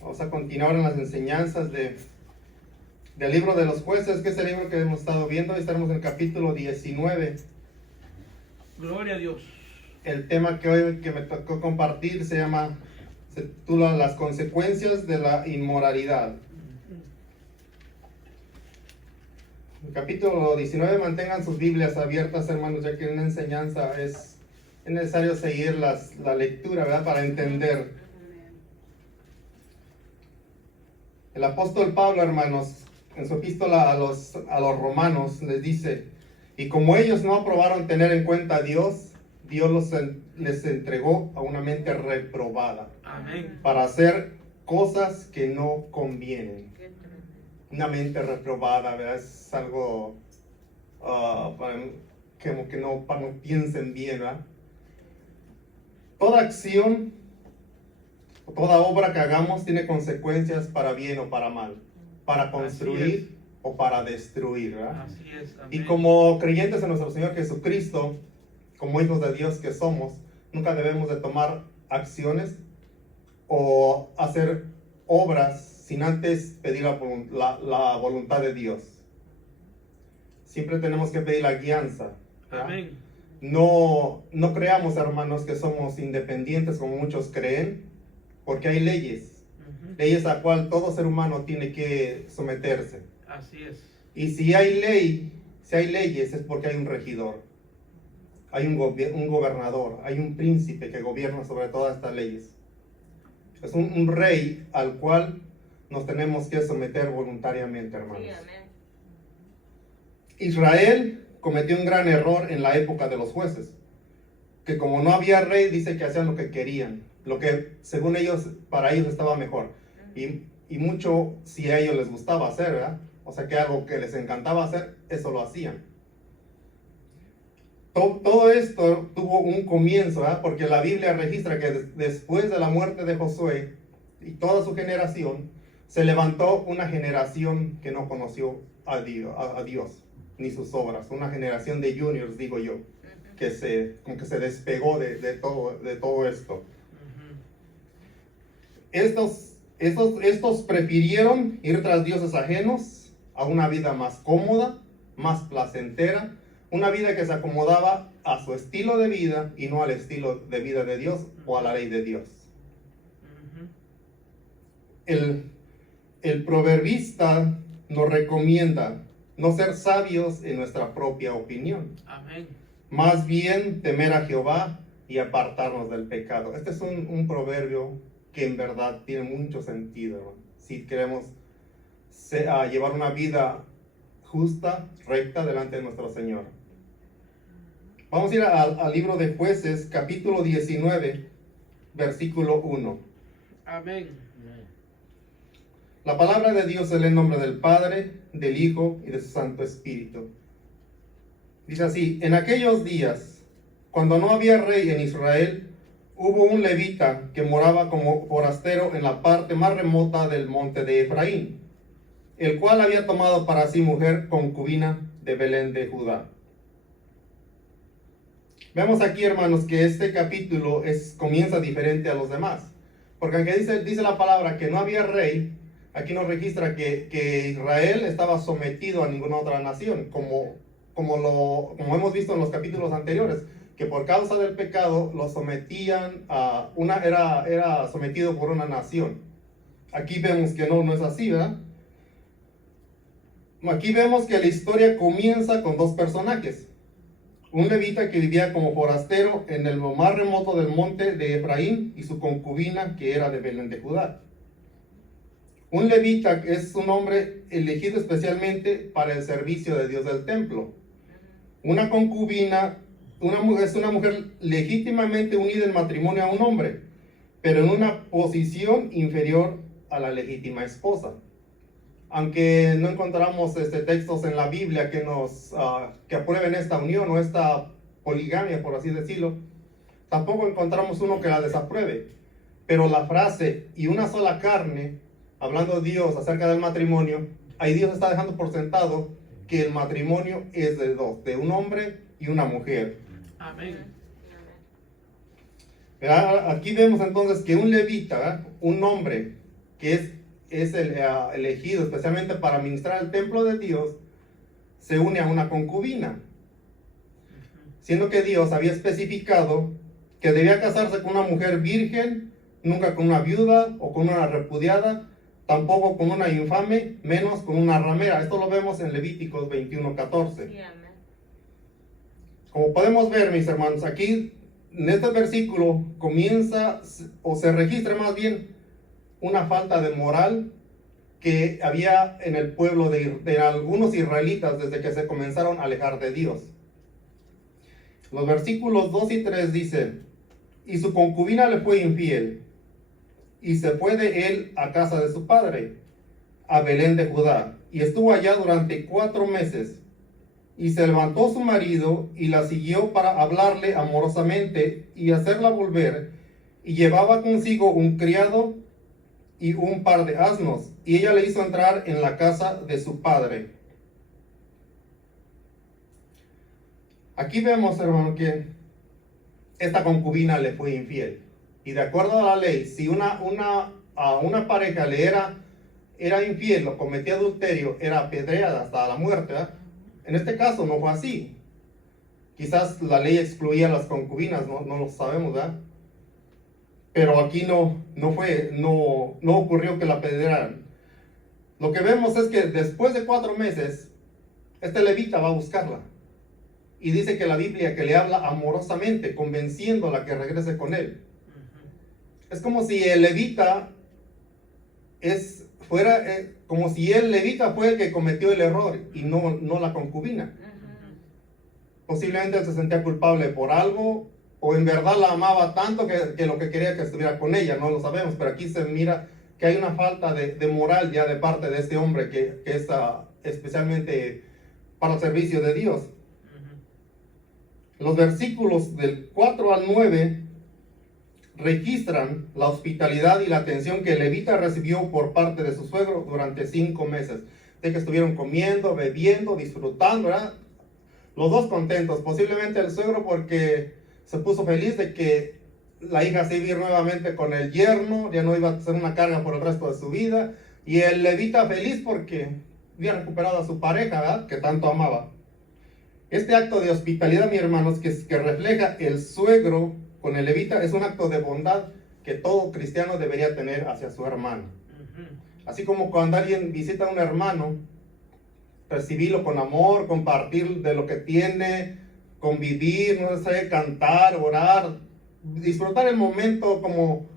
Vamos a continuar en las enseñanzas del libro de los jueces, que es el libro que hemos estado viendo. Estaremos en el capítulo 19. Gloria a Dios. El tema que hoy que me tocó compartir se titula Las consecuencias de la inmoralidad. El capítulo 19, mantengan sus Biblias abiertas, hermanos, ya que en una enseñanza es necesario seguir la lectura, ¿verdad? Para entender. El apóstol Pablo, hermanos, en su epístola a los romanos, les dice: y como ellos no aprobaron tener en cuenta a Dios, Dios les entregó a una mente reprobada. Amén. Para hacer cosas que no convienen. Una mente reprobada, ¿verdad? Es algo como que no piensen bien, ¿verdad? Toda acción, toda obra que hagamos tiene consecuencias para bien o para mal, para construir o para destruir, ¿verdad? Así es. Amén. Y como creyentes en nuestro Señor Jesucristo, como hijos de Dios que somos, nunca debemos de tomar acciones o hacer obras sin antes pedir la voluntad de Dios. Siempre tenemos que pedir la guianza, ¿verdad? Amén. No creamos, hermanos, que somos independientes como muchos creen, porque hay leyes, leyes a cual todo ser humano tiene que someterse. Así es. Y si hay leyes es porque hay un regidor, hay un gobernador, hay un príncipe que gobierna sobre todas estas leyes. Es un rey al cual nos tenemos que someter voluntariamente, hermanos. Sí, amén. Israel cometió un gran error en la época de los jueces, que como no había rey, dice que hacían lo que querían, lo que según ellos, para ellos estaba mejor. Y mucho, si a ellos les gustaba hacer, ¿verdad? O sea, que algo que les encantaba hacer, eso lo hacían. Todo esto tuvo un comienzo, ¿verdad? Porque la Biblia registra que después de la muerte de Josué y toda su generación, se levantó una generación que no conoció a Dios ni sus obras, una generación de juniors, digo yo, como que se despegó de todo esto. Estos prefirieron ir tras dioses ajenos a una vida más cómoda, más placentera, una vida que se acomodaba a su estilo de vida y no al estilo de vida de Dios o a la ley de Dios. El proverbista nos recomienda no ser sabios en nuestra propia opinión. Amén. Más bien temer a Jehová y apartarnos del pecado. Este es un proverbio que en verdad tiene mucho sentido, ¿no? Si queremos llevar una vida justa, recta delante de nuestro Señor. Vamos a ir al libro de Jueces, capítulo 19, versículo 1. Amén. La palabra de Dios es el nombre del Padre, del Hijo y de su Santo Espíritu. Dice así: en aquellos días, cuando no había rey en Israel, hubo un levita que moraba como forastero en la parte más remota del monte de Efraín, el cual había tomado para sí mujer concubina de Belén de Judá. Vemos aquí, hermanos, que este capítulo comienza diferente a los demás, porque aunque dice la palabra que no había rey, aquí nos registra que Israel estaba sometido a ninguna otra nación, como hemos visto en los capítulos anteriores, que por causa del pecado lo sometían a era sometido por una nación. Aquí vemos que no es así, ¿verdad? Aquí vemos que la historia comienza con dos personajes: un levita que vivía como forastero en lo más remoto del monte de Efraín y su concubina que era de Belén de Judá. Un levita es un hombre elegido especialmente para el servicio de Dios del templo. Una concubina es una mujer legítimamente unida en matrimonio a un hombre, pero en una posición inferior a la legítima esposa. Aunque no encontramos textos en la Biblia que aprueben esta unión o esta poligamia, por así decirlo, tampoco encontramos uno que la desapruebe. Pero la frase "y una sola carne", hablando Dios acerca del matrimonio, ahí Dios está dejando por sentado que el matrimonio es de dos, de un hombre y una mujer. Amén. Aquí vemos entonces que un levita, un hombre que es el elegido especialmente para ministrar el templo de Dios, se une a una concubina, siendo que Dios había especificado que debía casarse con una mujer virgen, nunca con una viuda o con una repudiada, tampoco con una infame, menos con una ramera. Esto lo vemos en Levíticos 21:14. Sí, amén. Como podemos ver, mis hermanos, aquí en este versículo comienza o se registra más bien una falta de moral que había en el pueblo de algunos israelitas desde que se comenzaron a alejar de Dios. Los versículos 2 y 3 dicen: y su concubina le fue infiel, y se fue de él a casa de su padre, a Belén de Judá, y estuvo allá durante 4 meses. Y se levantó su marido y la siguió para hablarle amorosamente y hacerla volver, y llevaba consigo un criado y un par de asnos, y ella le hizo entrar en la casa de su padre. Aquí vemos, hermano, que esta concubina le fue infiel. Y de acuerdo a la ley, si a una pareja le era infiel o cometía adulterio, era apedreada hasta la muerte, ¿verdad? En este caso no fue así. Quizás la ley excluía a las concubinas, no lo sabemos, ¿verdad? Pero aquí no ocurrió que la apedrearan. Lo que vemos es que después de 4 meses, este levita va a buscarla. Y dice que la Biblia que le habla amorosamente, convenciéndola que regrese con él. Es como si el levita como si el levita fue el que cometió el error y no la concubina. Posiblemente él se sentía culpable por algo, o en verdad la amaba tanto que lo que quería que estuviera con ella, no lo sabemos, pero aquí se mira que hay una falta de moral ya de parte de este hombre que está especialmente para el servicio de Dios. Los versículos del 4 al 9 registran la hospitalidad y la atención que el levita recibió por parte de su suegro durante 5 meses. De que estuvieron comiendo, bebiendo, disfrutando, ¿verdad? Los dos contentos. Posiblemente el suegro porque se puso feliz de que la hija se iba a ir nuevamente con el yerno, ya no iba a ser una carga por el resto de su vida. Y el levita feliz porque había recuperado a su pareja, ¿verdad? Que tanto amaba. Este acto de hospitalidad, mis hermanos, que refleja el suegro con el levita, es un acto de bondad que todo cristiano debería tener hacia su hermano. Así como cuando alguien visita a un hermano, recibirlo con amor, compartir de lo que tiene, convivir, no sé, cantar, orar, disfrutar el momento como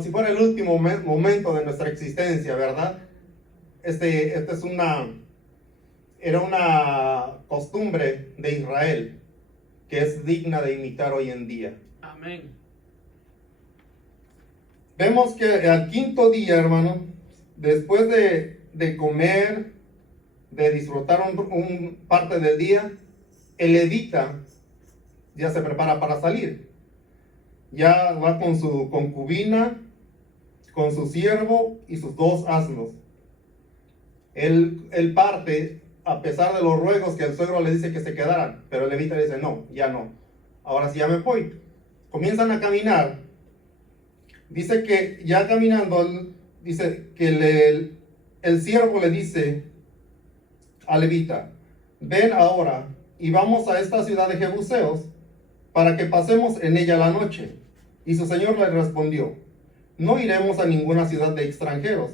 si fuera el último momento de nuestra existencia, ¿verdad? Era una costumbre de Israel que es digna de imitar hoy en día. Amén. Vemos que al 5.º día, hermano, después de comer, de disfrutar un parte del día, el levita ya se prepara para salir. Ya va con su concubina, con su siervo y sus 2 asnos. Él parte a pesar de los ruegos que el suegro le dice que se quedaran, pero el levita dice: no, ya no, ahora sí ya me voy. Comienzan a caminar. Dice que ya caminando, dice que el siervo le dice al levita: ven ahora y vamos a esta ciudad de Jebuseos para que pasemos en ella la noche. Y su señor le respondió: no iremos a ninguna ciudad de extranjeros,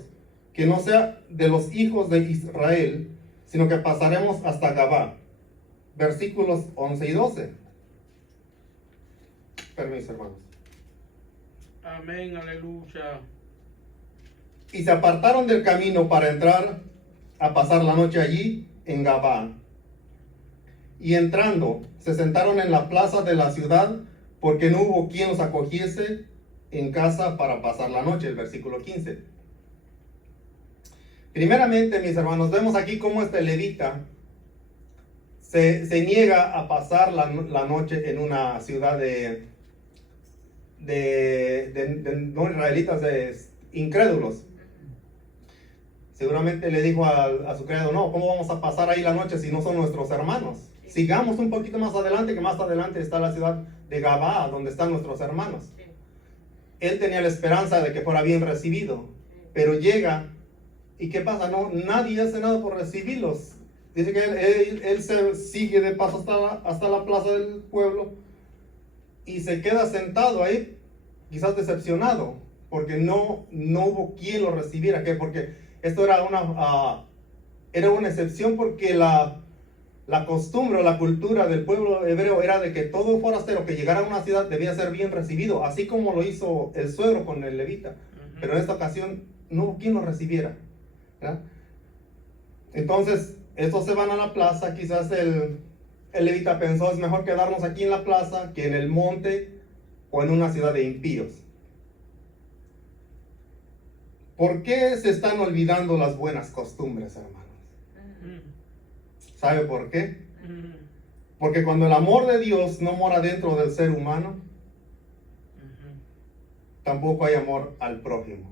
que no sea de los hijos de Israel, sino que pasaremos hasta Gabá. Versículos 11 y 12. Permiso, hermanos. Amén, aleluya. Y se apartaron del camino para entrar a pasar la noche allí en Gabá. Y entrando, se sentaron en la plaza de la ciudad, porque no hubo quien los acogiese en casa para pasar la noche. El versículo 15. Primeramente, mis hermanos, vemos aquí cómo este levita se niega a pasar la noche en una ciudad de no israelitas, de incrédulos. Seguramente le dijo a su criado: no, ¿cómo vamos a pasar ahí la noche si no son nuestros hermanos? Sigamos un poquito más adelante, que más adelante está la ciudad de Gabá, donde están nuestros hermanos. Él tenía la esperanza de que fuera bien recibido. pero llega, ¿y qué pasa? No, nadie hace nada por recibirlos. Dice que él se sigue de paso hasta la plaza del pueblo y se queda sentado ahí, quizás decepcionado, porque no hubo quien lo recibiera. ¿Qué? Porque esto era una excepción, porque la costumbre o la cultura del pueblo hebreo era de que todo forastero que llegara a una ciudad debía ser bien recibido, así como lo hizo el suegro con el levita. Pero en esta ocasión no hubo quien lo recibiera, ¿verdad? Entonces, estos se van a la plaza. Quizás el levita pensó, es mejor quedarnos aquí en la plaza que en el monte o en una ciudad de impíos. ¿Por qué se están olvidando las buenas costumbres, hermanos? ¿Sabe por qué? Porque cuando el amor de Dios no mora dentro del ser humano, tampoco hay amor al prójimo.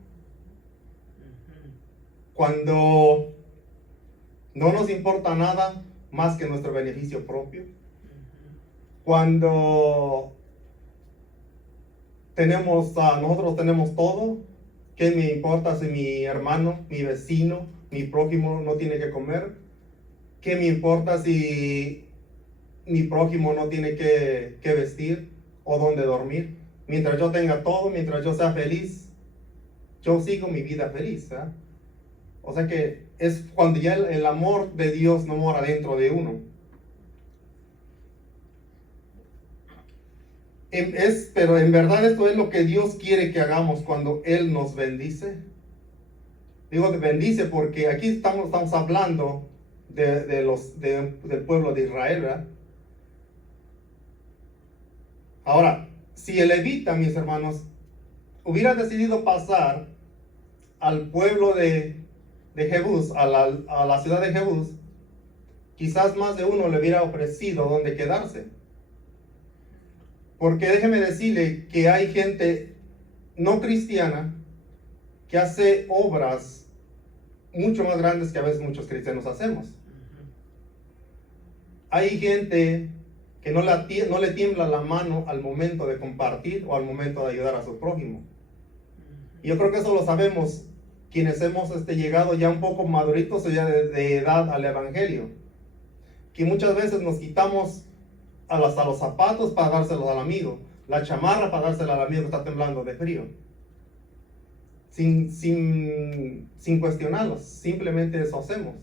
Cuando no nos importa nada más que nuestro beneficio propio, cuando nosotros tenemos todo, ¿qué me importa si mi hermano, mi vecino, mi prójimo no tiene que comer? ¿Qué me importa si mi prójimo no tiene que vestir o dónde dormir? Mientras yo tenga todo, mientras yo sea feliz, yo sigo mi vida feliz, ¿eh? O sea que es cuando ya el amor de Dios no mora dentro de uno. Pero en verdad esto es lo que Dios quiere que hagamos cuando Él nos bendice. Digo que bendice porque aquí estamos hablando del pueblo de Israel, ¿verdad? Ahora, si el levita, mis hermanos, hubiera decidido pasar al pueblo de Jebús, a la ciudad de Jebús, quizás más de uno le hubiera ofrecido dónde quedarse. Porque déjeme decirle que hay gente no cristiana que hace obras mucho más grandes que a veces muchos cristianos hacemos. Hay gente que no le tiembla la mano al momento de compartir o al momento de ayudar a su prójimo. Y yo creo que eso lo sabemos quienes hemos llegado ya un poco maduritos o ya de edad al evangelio, que muchas veces nos quitamos hasta los zapatos para dárselos al amigo, la chamarra para dársela al amigo que está temblando de frío, sin cuestionarlos. Simplemente eso hacemos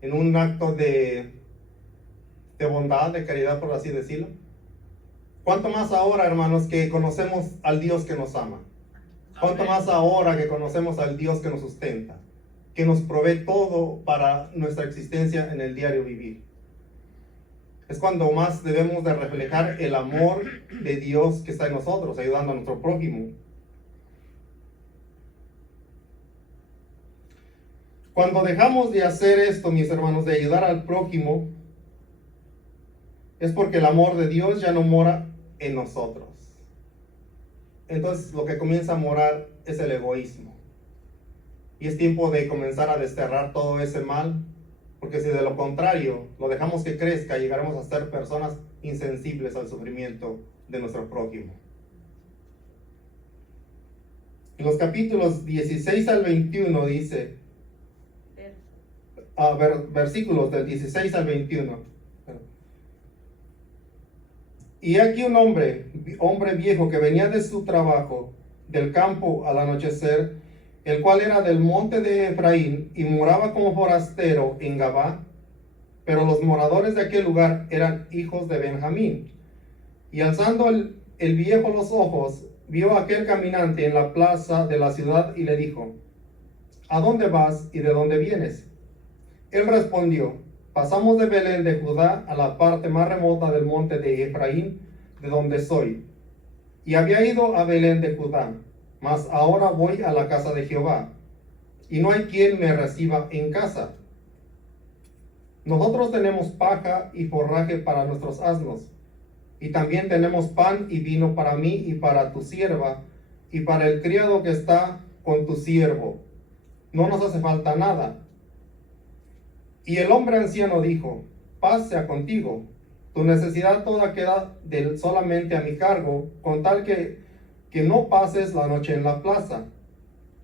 en un acto de bondad, de caridad, por así decirlo. ¿Cuánto más ahora, hermanos, que conocemos al Dios que nos ama? ¿Cuánto más ahora que conocemos al Dios que nos sustenta, que nos provee todo para nuestra existencia en el diario vivir? Es cuando más debemos de reflejar el amor de Dios que está en nosotros, ayudando a nuestro prójimo. Cuando dejamos de hacer esto, mis hermanos, de ayudar al prójimo, es porque el amor de Dios ya no mora en nosotros. Entonces lo que comienza a morar es el egoísmo. Y es tiempo de comenzar a desterrar todo ese mal, porque si de lo contrario lo dejamos que crezca, llegaremos a ser personas insensibles al sufrimiento de nuestro prójimo. En los capítulos 16 al 21 dice, versículos del 16 al 21. Y aquí un hombre viejo que venía de su trabajo del campo al anochecer, el cual era del monte de Efraín y moraba como forastero en Gabá, pero los moradores de aquel lugar eran hijos de Benjamín. Y alzando el viejo los ojos, vio a aquel caminante en la plaza de la ciudad y le dijo, ¿a dónde vas y de dónde vienes? Él respondió, pasamos de Belén de Judá a la parte más remota del monte de Efraín, de donde soy. Y había ido a Belén de Judá, mas ahora voy a la casa de Jehová, y no hay quien me reciba en casa. Nosotros tenemos paja y forraje para nuestros asnos, y también tenemos pan y vino para mí y para tu sierva, y para el criado que está con tu siervo. No nos hace falta nada. Y el hombre anciano dijo, paz sea contigo, tu necesidad toda queda solamente a mi cargo, con tal que no pases la noche en la plaza.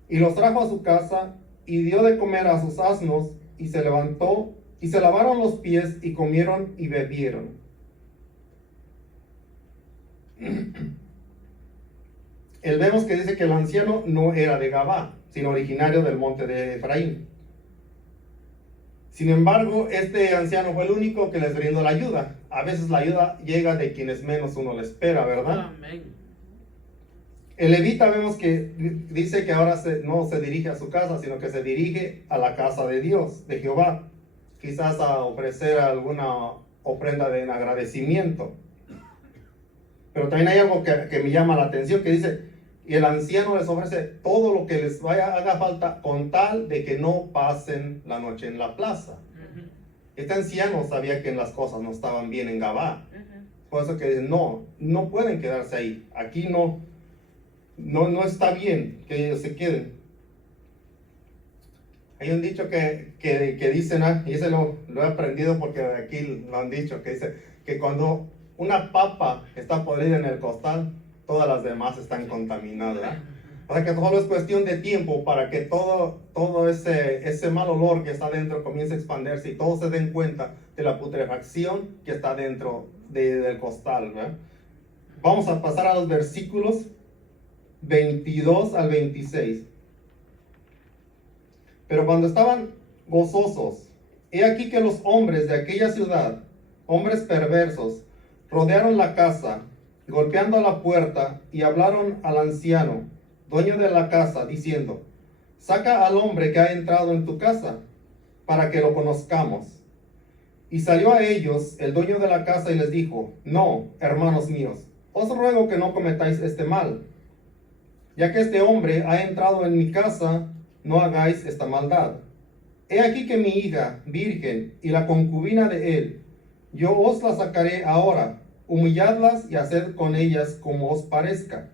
y los trajo a su casa, y dio de comer a sus asnos, y se levantó, y se lavaron los pies, y comieron y bebieron. Vemos que dice que el anciano no era de Gabá, sino originario del monte de Efraín. Sin embargo, este anciano fue el único que les brindó la ayuda. A veces la ayuda llega de quienes menos uno le espera, ¿verdad? Amén. El levita vemos que dice que ahora no se dirige a su casa, sino que se dirige a la casa de Dios, de Jehová. Quizás a ofrecer alguna ofrenda de agradecimiento. Pero también hay algo que me llama la atención, que dice, y el anciano les ofrece todo lo que les haga falta con tal de que no pasen la noche en la plaza. Este anciano sabía que las cosas no estaban bien en Gabá. Por eso que dicen, no pueden quedarse ahí. Aquí no está bien que ellos se queden. Hay un dicho que dicen, y ese lo he aprendido porque aquí lo han dicho, que dice que cuando una papa está podrida en el costal, todas las demás están contaminadas. O sea que solo es cuestión de tiempo para que todo ese mal olor que está dentro comience a expandirse y todos se den cuenta de la putrefacción que está dentro del costal, ¿verdad? Vamos a pasar a los versículos 22 al 26. Pero cuando estaban gozosos, he aquí que los hombres de aquella ciudad, hombres perversos, rodearon la casa, golpeando a la puerta, y hablaron al anciano, dueño de la casa, diciendo, saca al hombre que ha entrado en tu casa, para que lo conozcamos. Y salió a ellos el dueño de la casa y les dijo, no, hermanos míos, os ruego que no cometáis este mal. Ya que este hombre ha entrado en mi casa, no hagáis esta maldad. He aquí que mi hija, virgen, y la concubina de él, yo os la sacaré ahora, humilladlas y haced con ellas como os parezca.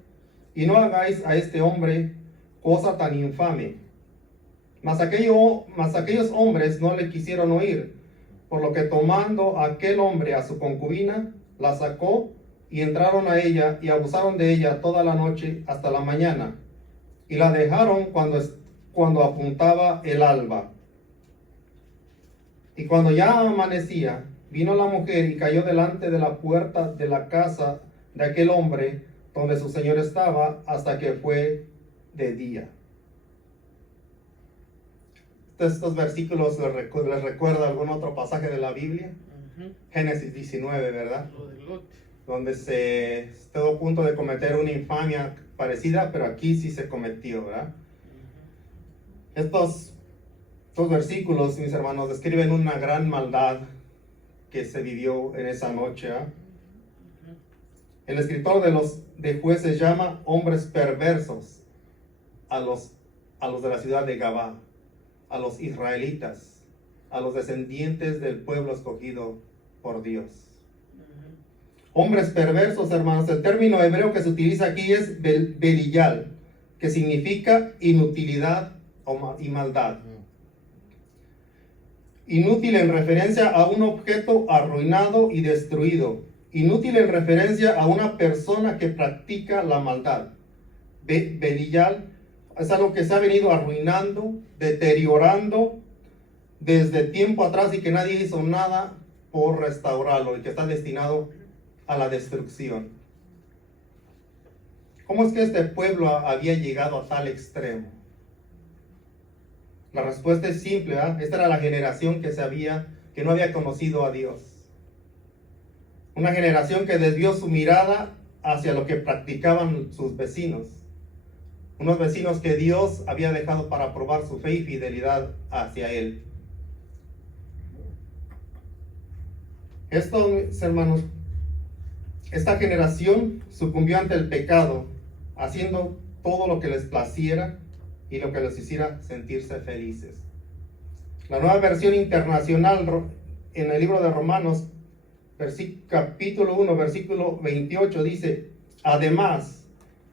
Y no hagáis a este hombre cosa tan infame. Mas aquellos hombres no le quisieron oír, por lo que tomando aquel hombre a su concubina, la sacó y entraron a ella y abusaron de ella toda la noche hasta la mañana. Y la dejaron cuando apuntaba el alba. Y cuando ya amanecía, vino la mujer y cayó delante de la puerta de la casa de aquel hombre donde su señor estaba hasta que fue de día. Estos versículos les recuerda algún otro pasaje de la Biblia. Génesis 19, ¿verdad? Donde se estuvo a punto de cometer una infamia parecida, pero aquí sí se cometió, ¿verdad? Estos versículos, mis hermanos, describen una gran maldad que se vivió en esa noche. El escritor de Jueces llama hombres perversos a los de la ciudad de Gabá, a los israelitas, a los descendientes del pueblo escogido por Dios. Hombres perversos, hermanos, el término hebreo que se utiliza aquí es belillal, que significa inutilidad y maldad. Inútil en referencia a un objeto arruinado y destruido. Inútil en referencia a una persona que practica la maldad. Belillal es algo que se ha venido arruinando, deteriorando desde tiempo atrás y que nadie hizo nada por restaurarlo y que está destinado a la destrucción. ¿Cómo es que este pueblo había llegado a tal extremo? La respuesta es simple, ¿eh? Esta era la generación que no había conocido a Dios. Una generación que desvió su mirada hacia lo que practicaban sus vecinos. Unos vecinos que Dios había dejado para probar su fe y fidelidad hacia Él. Esto, mis hermanos, esta generación sucumbió ante el pecado, haciendo todo lo que les placiera y lo que les hiciera sentirse felices. La Nueva Versión Internacional en el libro de Romanos, capítulo 1, versículo 28 dice, además,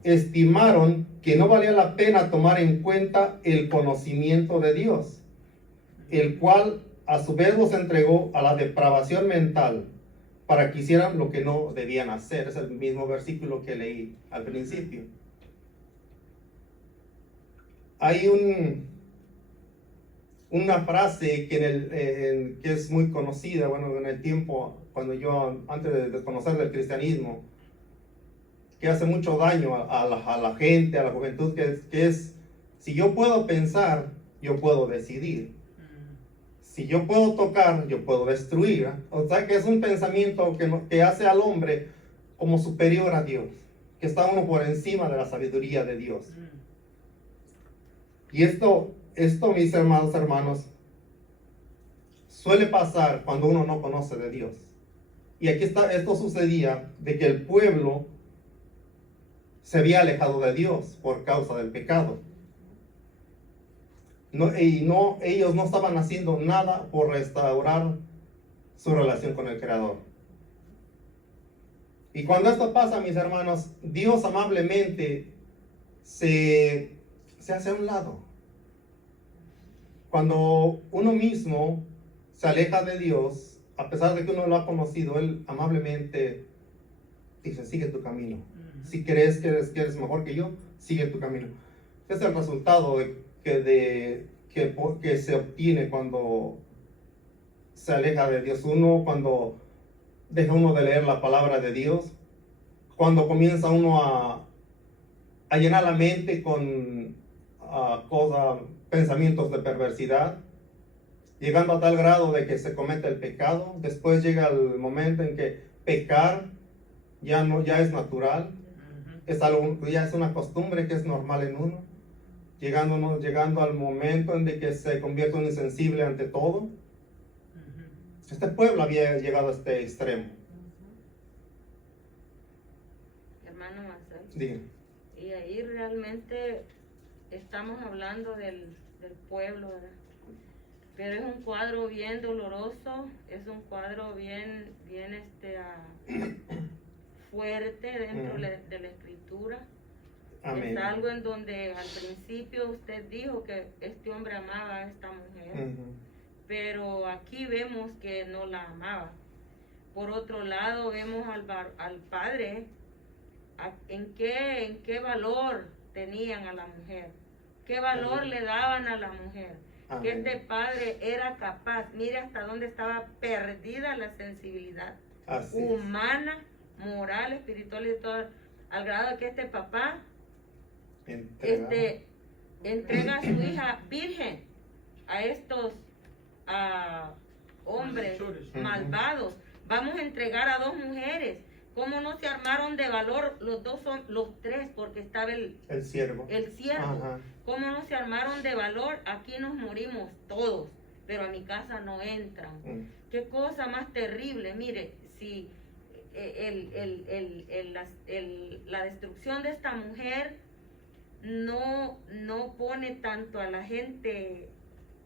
estimaron que no valía la pena tomar en cuenta el conocimiento de Dios, el cual a su vez los entregó a la depravación mental para que hicieran lo que no debían hacer. Es el mismo versículo que leí al principio. hay una frase que es muy conocida, bueno, en el tiempo, cuando yo, antes de desconocer del cristianismo, que hace mucho daño a la gente, a la juventud, que es, si yo puedo pensar, yo puedo decidir. Si yo puedo tocar, yo puedo destruir. O sea que es un pensamiento que hace al hombre como superior a Dios, que está uno por encima de la sabiduría de Dios. Y esto, mis hermanos, suele pasar cuando uno no conoce de Dios. Y aquí esto sucedía de que el pueblo se había alejado de Dios por causa del pecado. Ellos no estaban haciendo nada por restaurar su relación con el Creador. Y cuando esto pasa, mis hermanos, Dios amablemente se hace a un lado. Cuando uno mismo se aleja de Dios, a pesar de que uno lo ha conocido, Él amablemente dice, sigue tu camino. Si crees que eres mejor que yo, sigue tu camino. Este es el resultado que se obtiene cuando se aleja de Dios uno, cuando deja uno de leer la palabra de Dios, cuando comienza uno a llenar la mente con pensamientos de perversidad, llegando a tal grado de que se comete el pecado. Después llega el momento en que pecar ya es natural, ya es una costumbre que es normal en uno, llegando al momento en que se convierte uno insensible ante todo. Este pueblo había llegado a este extremo. Hermano Marcel. Diga. Y ahí realmente estamos hablando del pueblo, ¿verdad? Pero es un cuadro bien doloroso, es un cuadro bien fuerte dentro de la escritura. Amén. Es algo en donde al principio usted dijo que este hombre amaba a esta mujer, pero aquí vemos que no la amaba. Por otro lado, vemos al padre, en qué valor tenían a la mujer, qué valor le daban a la mujer. Amén. Que este padre era capaz, mire hasta dónde estaba perdida la sensibilidad humana, moral, espiritual y todo, al grado de que este papá entrega a su hija virgen a estos hombres malvados. Vamos a entregar a dos mujeres. ¿Cómo no se armaron de valor? Los tres, porque estaba el siervo. Ajá. ¿Cómo no se armaron de valor? Aquí nos morimos todos, pero a mi casa no entran. Qué cosa más terrible. Mire, si la destrucción de esta mujer no pone tanto a la gente,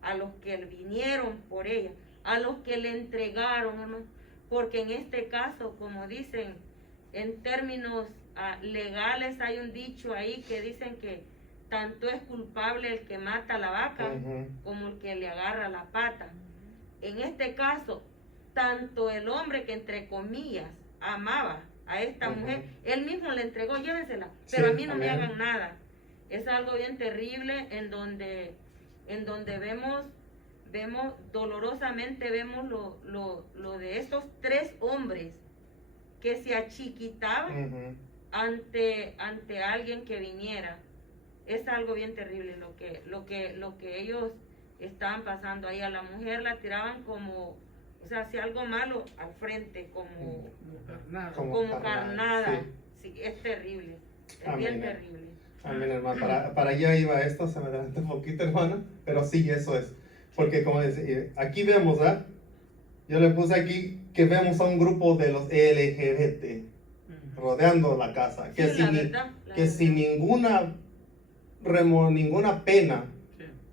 a los que vinieron por ella, a los que le entregaron, hermano, porque en este caso, como dicen, en términos legales hay un dicho ahí que dicen que tanto es culpable el que mata a la vaca como el que le agarra la pata. En este caso, tanto el hombre que entre comillas amaba a esta mujer, él mismo le entregó, llévensela, pero a mí no me hagan nada. Es algo bien terrible en donde vemos dolorosamente lo de estos tres hombres que se achiquitaban ante alguien que viniera. Es algo bien terrible lo que ellos estaban pasando ahí. A la mujer la tiraban como, o sea, hacía algo malo al frente, como carnada. Sí, es terrible, es bien terrible. Amén, hermano. Para allá iba esto, se me adelantó un poquito, hermano, pero sí, eso es. Porque como decía, aquí vemos, yo le puse aquí que vemos a un grupo de los LGBT rodeando la casa, que, sin ninguna pena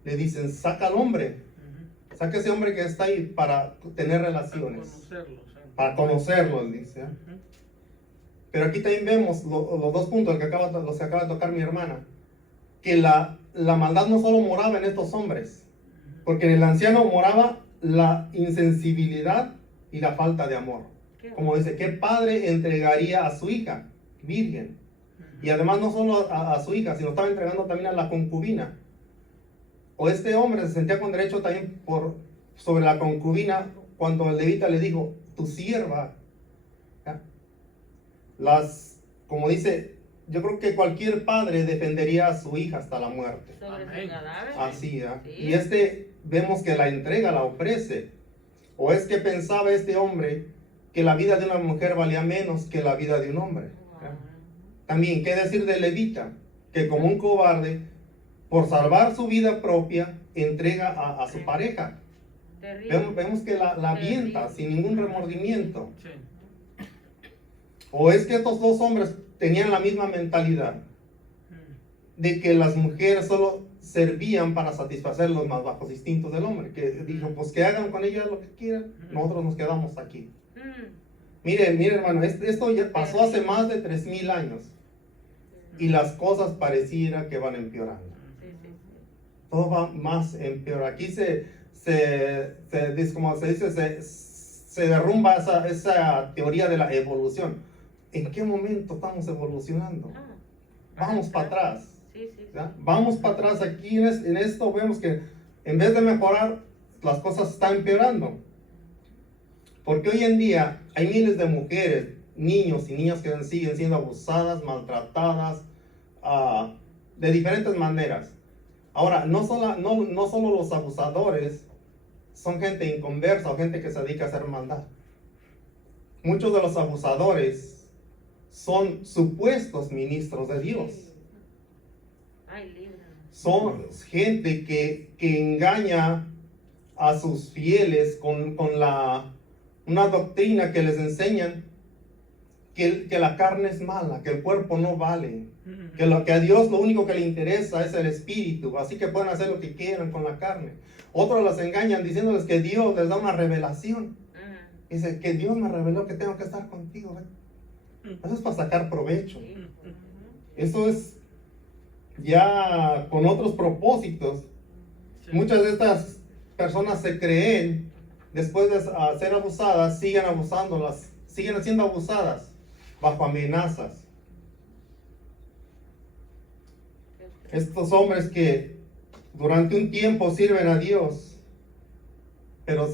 le dicen, saca al hombre, saca ese hombre que está ahí para tener relaciones, para conocerlo, él dice. Pero aquí también vemos los dos puntos los que acaba de tocar mi hermana, que la maldad no solo moraba en estos hombres, porque en el anciano moraba la insensibilidad y la falta de amor. Como dice, ¿qué padre entregaría a su hija virgen? Y además no solo a su hija, sino estaba entregando también a la concubina. o este hombre se sentía con derecho también sobre la concubina cuando el levita le dijo, tu sierva. ¿Ya? Como dice, yo creo que cualquier padre defendería a su hija hasta la muerte. Sobre Amén. su cadáver. Así, ¿ya? Sí. Y vemos que la entrega, la ofrece. ¿O es que pensaba este hombre que la vida de una mujer valía menos que la vida de un hombre? ¿Ya? También, ¿qué decir del levita? Que como un cobarde, por salvar su vida propia, entrega a su pareja. Terrible. Vemos que la avienta sin ningún remordimiento. Sí. ¿O es que estos dos hombres tenían la misma mentalidad de que las mujeres solo servían para satisfacer los más bajos instintos del hombre? Que dijo, pues que hagan con ellas lo que quieran, nosotros nos quedamos aquí. Mire hermano, esto ya pasó hace más de 3000 años y las cosas pareciera que van empeorando. Sí, sí, sí. Todo va más empeor. Aquí se derrumba esa teoría de la evolución. ¿En qué momento estamos evolucionando? Ah, Vamos para atrás. Sí, sí. ¿Ya? Vamos para atrás. Aquí en esto vemos que en vez de mejorar, las cosas están empeorando. Porque hoy en día hay miles de mujeres, niños y niñas que siguen siendo abusadas, maltratadas, de diferentes maneras. Ahora, no solo los abusadores son gente inconversa o gente que se dedica a hacer maldad. Muchos de los abusadores son supuestos ministros de Dios. Ay, líbranos. Son gente que engaña a sus fieles con una doctrina que les enseñan que la carne es mala, que el cuerpo no vale, que a Dios lo único que le interesa es el espíritu, así que pueden hacer lo que quieran con la carne. Otros las engañan diciéndoles que Dios les da una revelación. Dice que Dios me reveló que tengo que estar contigo. Eso es para sacar provecho. Eso es ya con otros propósitos. Sí. Muchas de estas personas se creen, después de ser abusadas, siguen abusándolas, siguen siendo abusadas bajo amenazas. Estos hombres que durante un tiempo sirven a Dios, pero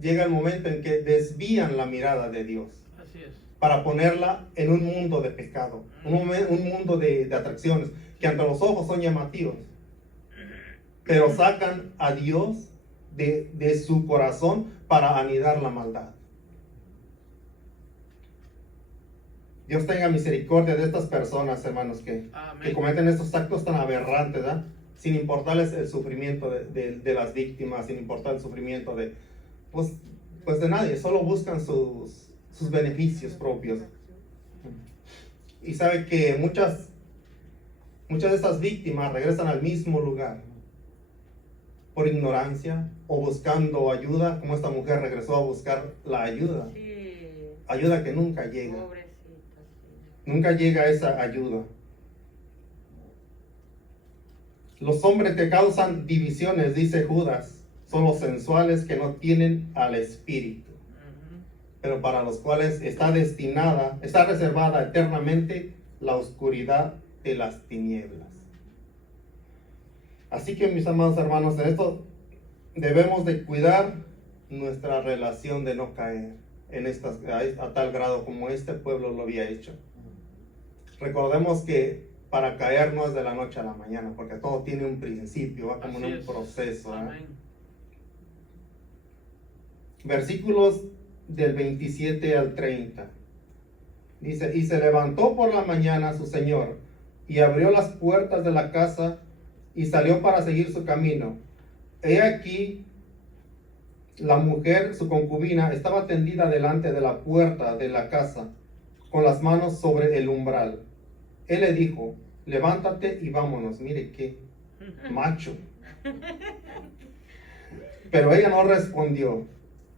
llega el momento en que desvían la mirada de Dios Así es. para ponerla en un mundo de pecado, un mundo de atracciones que ante los ojos son llamativos, pero sacan a Dios de su corazón para anidar la maldad. Dios tenga misericordia de estas personas, hermanos, que Amén. cometen estos actos tan aberrantes, ¿verdad? Sin importarles el sufrimiento de las víctimas, sin importar el sufrimiento de nadie, solo buscan sus beneficios propios. Y sabe que muchas de estas víctimas regresan al mismo lugar por ignorancia o buscando ayuda, como esta mujer regresó a buscar la ayuda. Sí. Ayuda que nunca llega. Pobrecita, sí. Nunca llega esa ayuda. Los hombres que causan divisiones, dice Judas, son los sensuales que no tienen al Espíritu, pero para los cuales está reservada eternamente la oscuridad de las tinieblas. Así que, mis amados hermanos, en esto debemos de cuidar nuestra relación de no caer a tal grado como este pueblo lo había hecho. Recordemos que para caer no es de la noche a la mañana, porque todo tiene un principio, va como en un proceso. Amén. Versículos del 27 al 30. Dice, y se levantó por la mañana su señor, y abrió las puertas de la casa, y salió para seguir su camino. He aquí, la mujer, su concubina, estaba tendida delante de la puerta de la casa, con las manos sobre el umbral. Él le dijo, levántate y vámonos. Mire qué macho. Pero ella no respondió.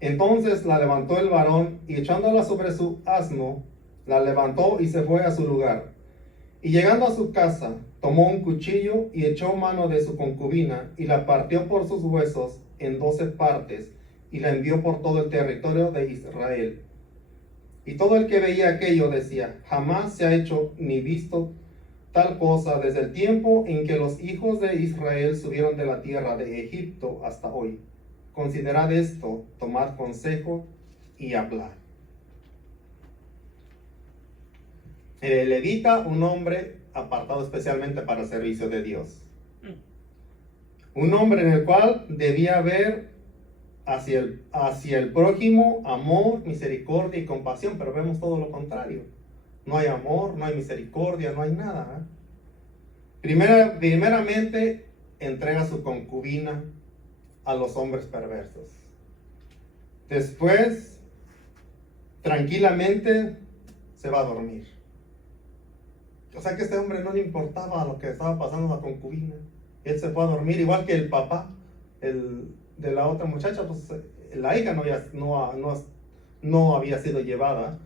Entonces la levantó el varón y echándola sobre su asno, la levantó y se fue a su lugar. Y llegando a su casa, tomó un cuchillo y echó mano de su concubina y la partió por sus huesos en 12 partes y la envió por todo el territorio de Israel. Y todo el que veía aquello decía, jamás se ha hecho ni visto tal cosa desde el tiempo en que los hijos de Israel subieron de la tierra de Egipto hasta hoy. Considerad esto, tomad consejo y hablad. El levita, un hombre apartado especialmente para el servicio de Dios. Un hombre en el cual debía haber hacia el prójimo amor, misericordia y compasión, pero vemos todo lo contrario. No hay amor, no hay misericordia, no hay nada. Primeramente, entrega su concubina a los hombres perversos. Después, tranquilamente, se va a dormir. O sea que a este hombre no le importaba lo que estaba pasando a la concubina. Él se fue a dormir, igual que el papá de la otra muchacha, pues la hija no había sido llevada.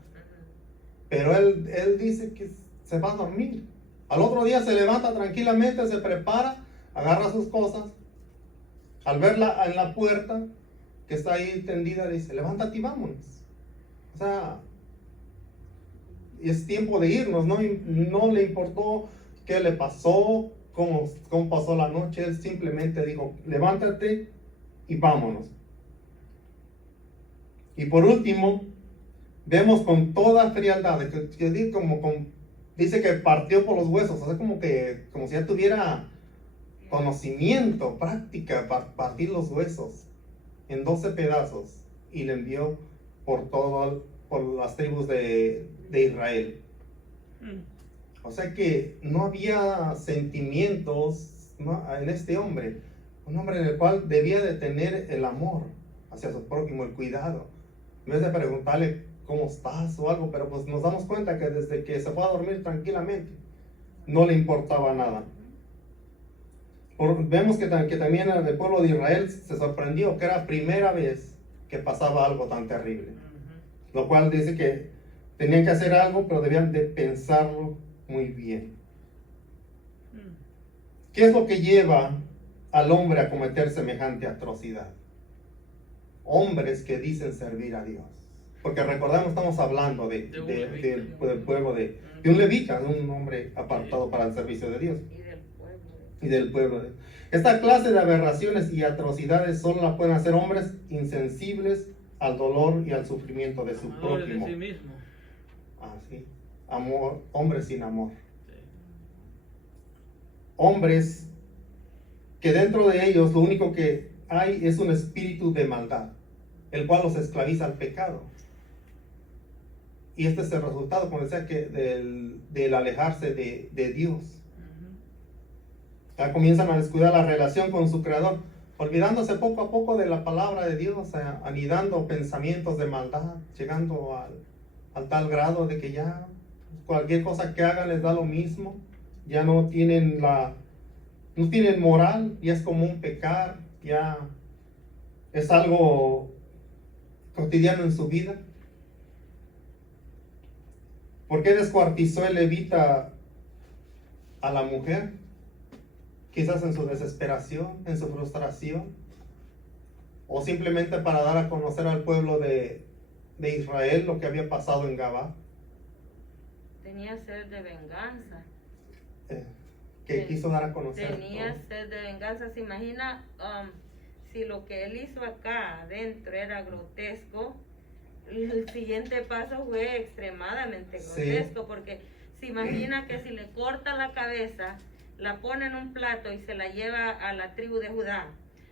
Pero él dice que se va a dormir. Al otro día se levanta tranquilamente, se prepara, agarra sus cosas. Al verla en la puerta, que está ahí tendida, dice, levántate y vámonos. O sea, es tiempo de irnos. No le importó qué le pasó, cómo pasó la noche. Él simplemente dijo, levántate y vámonos. Y por último, vemos con toda frialdad, dice que partió por los huesos, o sea, como si ya tuviera conocimiento, práctica, para partir los huesos en 12 pedazos y le envió por las tribus de Israel. O sea que no había sentimientos, ¿no?, en este hombre, un hombre en el cual debía de tener el amor hacia su prójimo, el cuidado, en vez de preguntarle cómo estás o algo, pero pues nos damos cuenta que desde que se fue a dormir tranquilamente, no le importaba nada. Vemos que también el pueblo de Israel se sorprendió, que era la primera vez que pasaba algo tan terrible. Lo cual dice que tenían que hacer algo, pero debían de pensarlo muy bien. ¿Qué es lo que lleva al hombre a cometer semejante atrocidad? Hombres que dicen servir a Dios. Porque recordamos, estamos hablando del pueblo de un levita, de un hombre apartado para el servicio de Dios. Y del pueblo. Esta clase de aberraciones y atrocidades solo la pueden hacer hombres insensibles al dolor y al sufrimiento de su prójimo. De sí mismo. Así. Amor, hombres sin amor. Hombres que dentro de ellos lo único que hay es un espíritu de maldad, el cual los esclaviza al pecado. Y este es el resultado, como decía, que del alejarse de Dios. Ya comienzan a descuidar la relación con su Creador, olvidándose poco a poco de la palabra de Dios, anidando pensamientos de maldad, llegando al tal grado de que ya cualquier cosa que hagan les da lo mismo, ya no tienen moral, ya es común pecar, ya es algo cotidiano en su vida. ¿Por qué descuartizó el levita a la mujer? Quizás en su desesperación, en su frustración, o simplemente para dar a conocer al pueblo de Israel lo que había pasado en Gabá. Tenía sed de venganza. Que quiso dar a conocer. Tenía sed de venganza. ¿Se imagina si lo que él hizo acá adentro era grotesco? El siguiente paso fue extremadamente grotesco, porque se imagina que si le corta la cabeza, la pone en un plato y se la lleva a la tribu de Judá,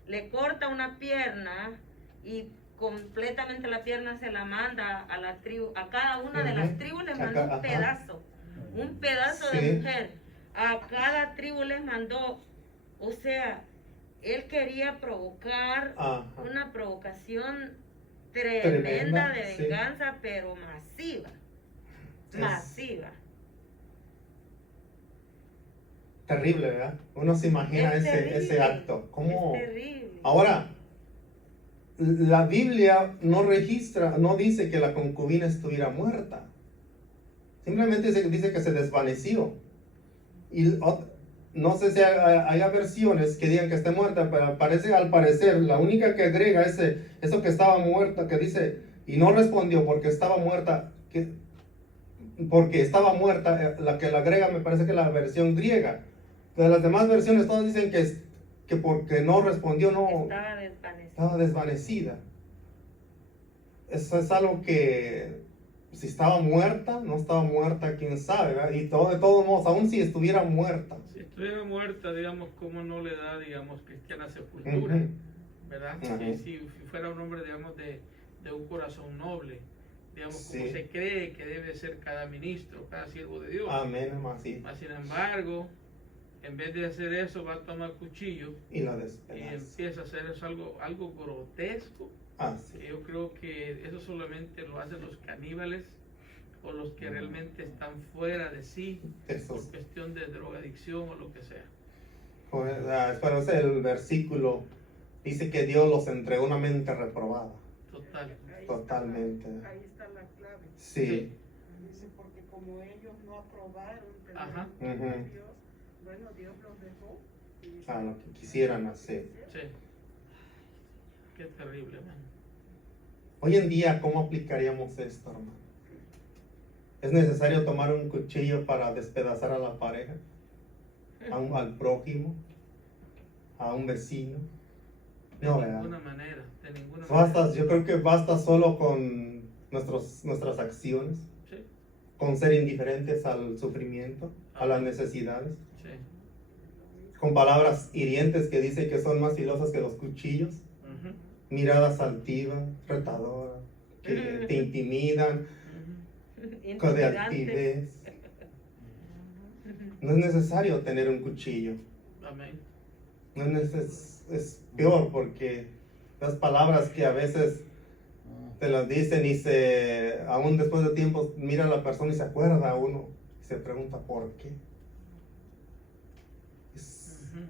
le corta una pierna y completamente la pierna se la manda a la tribu, a cada una de las tribus les mandó un pedazo de mujer, a cada tribu les mandó, o sea, él quería provocar una provocación tremenda de venganza, pero masiva. Terrible, ¿verdad? Uno se imagina ese acto. ¿Cómo? Es terrible. Ahora, la Biblia no dice que la concubina estuviera muerta. Simplemente dice que se desvaneció. Y no sé si hay versiones que digan que esté muerta, pero al parecer, la única que agrega eso que estaba muerta, que dice, y no respondió porque estaba muerta, que porque estaba muerta. La que la agrega me parece que es la versión griega. De las demás versiones todos dicen que porque no respondió, no Estaba desvanecida. estaba desvanecida. Eso es algo que si estaba muerta, no estaba muerta, quién sabe, ¿verdad? Y todo, de todos modos, aún si estuviera muerta. Si estuviera muerta, digamos, ¿cómo no le da, digamos, cristiana sepultura? Ujú. ¿Verdad? Ajá. Y si fuera un hombre, digamos, de un corazón noble, digamos, como Sí. se cree que debe ser cada ministro, cada siervo de Dios. Amén, hermano, sí. Mas, sin embargo, en vez de hacer eso, va a tomar cuchillo Y la y despedaza. empieza a hacer eso algo grotesco. Así. Que yo creo que eso solamente lo hacen los caníbales o los que realmente están fuera de sí Esos. por cuestión de drogadicción o lo que sea. Pero ese el versículo dice que Dios los entregó una mente reprobada. Total. Totalmente. Ahí está la clave. Sí. Dice, porque como ellos no aprobaron tener Ajá. a Ujú. Dios, bueno, Dios los dejó. Y A lo que quisieran hacer. Sí. Qué terrible, man. Hoy en día, ¿cómo aplicaríamos esto, hermano? ¿Es necesario tomar un cuchillo para despedazar a la pareja? Al prójimo? ¿A un vecino? De No, ninguna ¿verdad? manera, de ninguna Basta, manera. yo creo que basta solo con nuestras acciones, Sí, con ser indiferentes al sufrimiento, a las necesidades, sí. con palabras hirientes que dicen que son más filosas que los cuchillos, Ujú, miradas altivas, retadoras, que te intimidan, ujú. de Intimidante. altivez. No es necesario tener un cuchillo. Amén. No es peor porque las palabras que a veces te las dicen y aún después de tiempo mira a la persona y se acuerda a uno y se pregunta por qué. Ujú.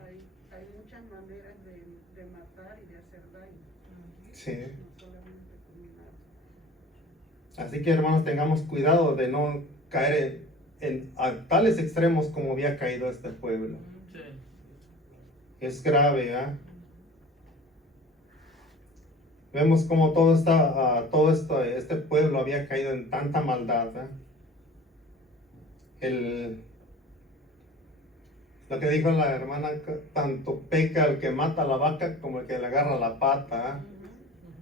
hay muchas maneras de matar y de hacer daño. Sí. No solamente con nada. Así que hermanos, tengamos cuidado de no caer a tales extremos como había caído este pueblo. Sí. Es grave, ¿ah? Vemos como este pueblo había caído en tanta maldad, ¿ah? Lo que dijo la hermana, tanto peca el que mata a la vaca como el que le agarra la pata, ¿ah?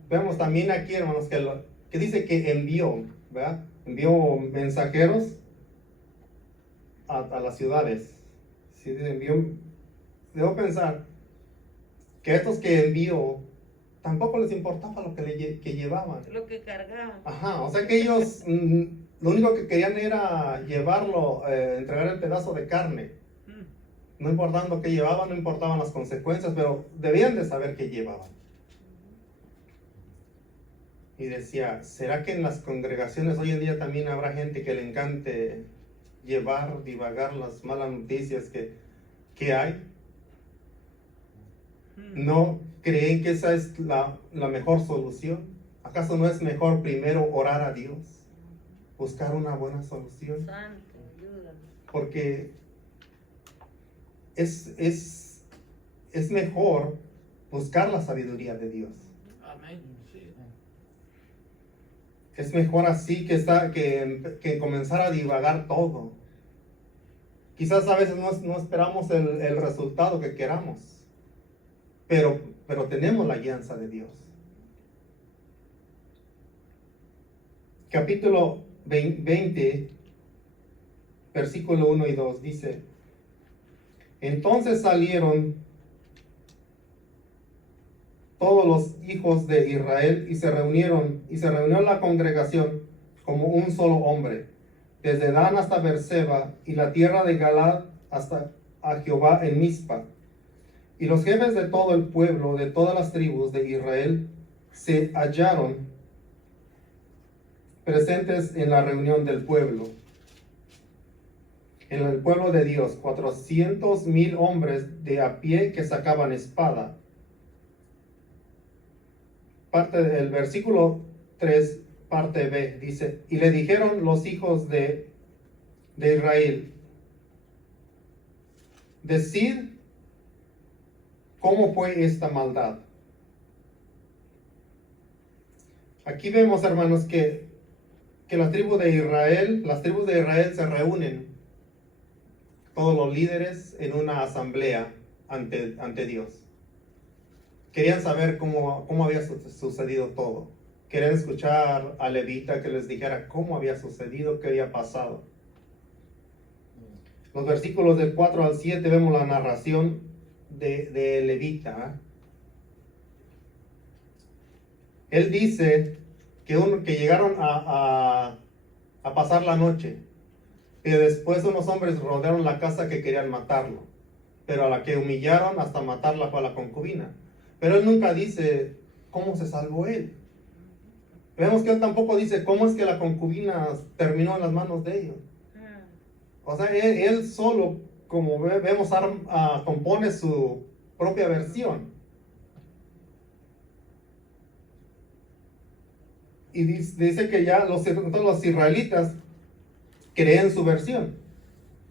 Vemos también aquí, hermanos, que dice que envió, ¿verdad? Envió mensajeros a las ciudades. Sí, debo pensar que estos que envió tampoco les importaba lo que llevaban. Lo que cargaban. Ajá, o sea que ellos lo único que querían era llevarlo, entregar el pedazo de carne. Mm, No importando qué llevaban, no importaban las consecuencias, pero debían de saber qué llevaban. Y decía, ¿será que en las congregaciones hoy en día también habrá gente que le encante divagar las malas noticias que hay? mm. ¿No creen que esa es la mejor solución? ¿Acaso no es mejor primero orar a Dios? Buscar una buena solución. Santo, ayúdanos. Porque es mejor buscar la sabiduría de Dios. Amén. Sí. Es mejor así que comenzar a divagar todo. Quizás a veces no esperamos el resultado que queramos, pero tenemos la guianza de Dios. Capítulo 20, versículo 1 y 2 dice: Entonces salieron todos los hijos de Israel y se reunió la congregación como un solo hombre, desde Dan hasta Beerseba y la tierra de Galad hasta a Jehová en Mizpa. Y los jefes de todo el pueblo, de todas las tribus de Israel, se hallaron presentes en la reunión del pueblo. En el pueblo de Dios, 400,000 hombres de a pie que sacaban espada. Parte del versículo 3, parte B, dice: Y le dijeron los hijos de Israel: Decid cómo fue esta maldad. Aquí vemos, hermanos, que que las tribus de Israel se reúnen, todos los líderes en una asamblea ante Dios. Querían saber cómo había sucedido todo. Querían escuchar a Levita que les dijera cómo había sucedido, qué había pasado. Los versículos del 4 al 7 vemos la narración de Levita. Él dice que llegaron a pasar la noche. Y después unos hombres rodearon la casa que querían matarlo. Pero a la que humillaron hasta matarla fue a la concubina. Pero él nunca dice cómo se salvó él. Vemos que él tampoco dice cómo es que la concubina terminó en las manos de ellos. O sea, él solo, como vemos, compone su propia versión. Y dice que ya los israelitas creen su versión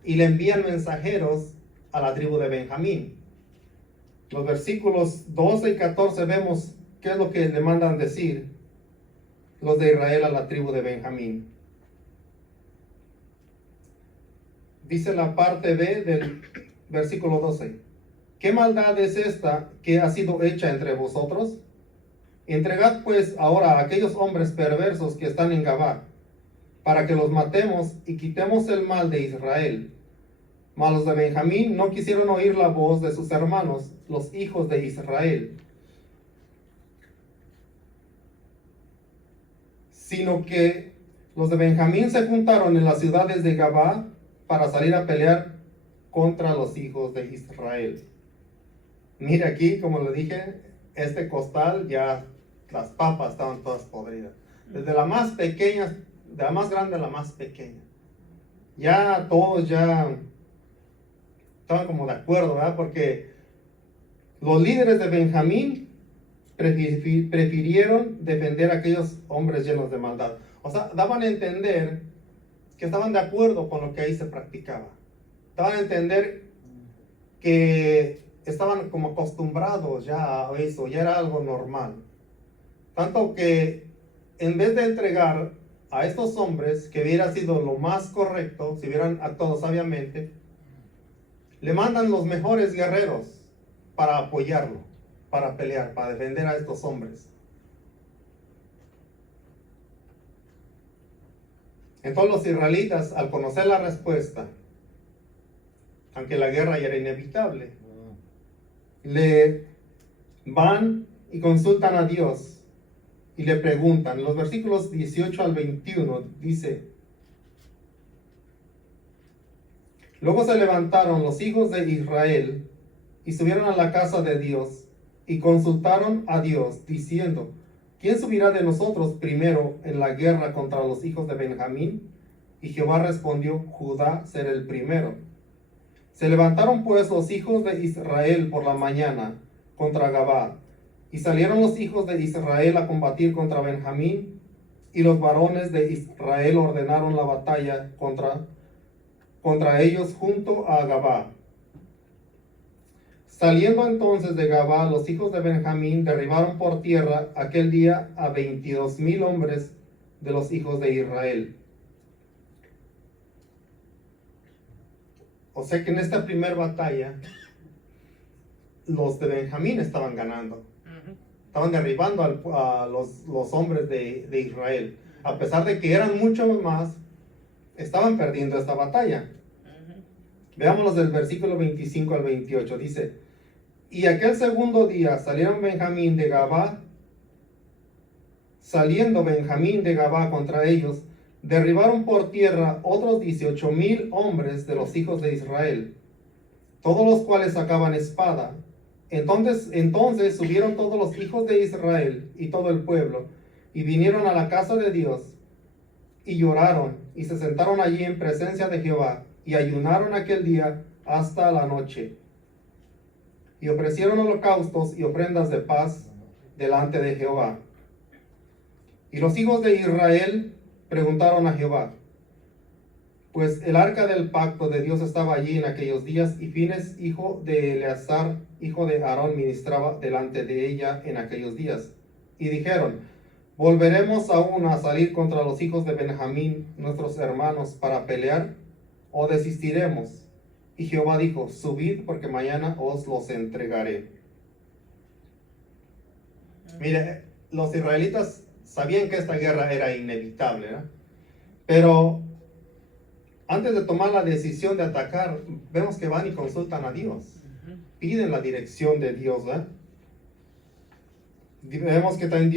y le envían mensajeros a la tribu de Benjamín. Los versículos 12 y 14 vemos qué es lo que le mandan decir los de Israel a la tribu de Benjamín. Dice la parte B del versículo 12. ¿Qué maldad es esta que ha sido hecha entre vosotros? Entregad pues ahora a aquellos hombres perversos que están en Gabá, para que los matemos y quitemos el mal de Israel. Mas los de Benjamín no quisieron oír la voz de sus hermanos, los hijos de Israel, sino que los de Benjamín se juntaron en las ciudades de Gabá para salir a pelear contra los hijos de Israel. Mire aquí, como le dije, este costal ya las papas estaban todas podridas. Desde la más pequeña, de la más grande a la más pequeña. Ya todos ya estaban como de acuerdo, ¿verdad? Porque los líderes de Benjamín prefirieron defender a aquellos hombres llenos de maldad. O sea, daban a entender que estaban de acuerdo con lo que ahí se practicaba. Daban a entender que estaban como acostumbrados ya a eso, ya era algo normal. Tanto que en vez de entregar a estos hombres, que hubiera sido lo más correcto, si hubieran actuado sabiamente, le mandan los mejores guerreros para apoyarlo, para pelear, para defender a estos hombres. Entonces los israelitas, al conocer la respuesta, aunque la guerra ya era inevitable, le van y consultan a Dios y le preguntan. Los versículos 18 al 21 dice: luego se levantaron los hijos de Israel y subieron a la casa de Dios y consultaron a Dios, diciendo: ¿quién subirá de nosotros primero en la guerra contra los hijos de Benjamín? Y Jehová respondió: Judá será el primero. Se levantaron pues los hijos de Israel por la mañana contra Gabá, y salieron los hijos de Israel a combatir contra Benjamín, y los varones de Israel ordenaron la batalla contra ellos junto a Gabá. Saliendo entonces de Gabá, los hijos de Benjamín derribaron por tierra aquel día a 22,000 hombres de los hijos de Israel. O sea que en esta primera batalla, los de Benjamín estaban ganando. Estaban derribando a los hombres de Israel. A pesar de que eran mucho más, estaban perdiendo esta batalla. Veámoslos del versículo 25 al 28. Dice: y aquel segundo día saliendo Benjamín de Gabá contra ellos, derribaron por tierra otros 18,000 hombres de los hijos de Israel, todos los cuales sacaban espada. Entonces subieron todos los hijos de Israel y todo el pueblo, y vinieron a la casa de Dios, y lloraron, y se sentaron allí en presencia de Jehová, y ayunaron aquel día hasta la noche. Y ofrecieron holocaustos y ofrendas de paz delante de Jehová. Y los hijos de Israel preguntaron a Jehová, pues el arca del pacto de Dios estaba allí en aquellos días, y Fines, hijo de Eleazar, hijo de Aarón, ministraba delante de ella en aquellos días. Y dijeron: ¿Volveremos aún a salir contra los hijos de Benjamín, nuestros hermanos, para pelear? ¿O desistiremos? Y Jehová dijo, subid, porque mañana os los entregaré. Mire, los israelitas sabían que esta guerra era inevitable, ¿verdad? Pero antes de tomar la decisión de atacar, vemos que van y consultan a Dios. Piden la dirección de Dios, ¿verdad? Vemos que también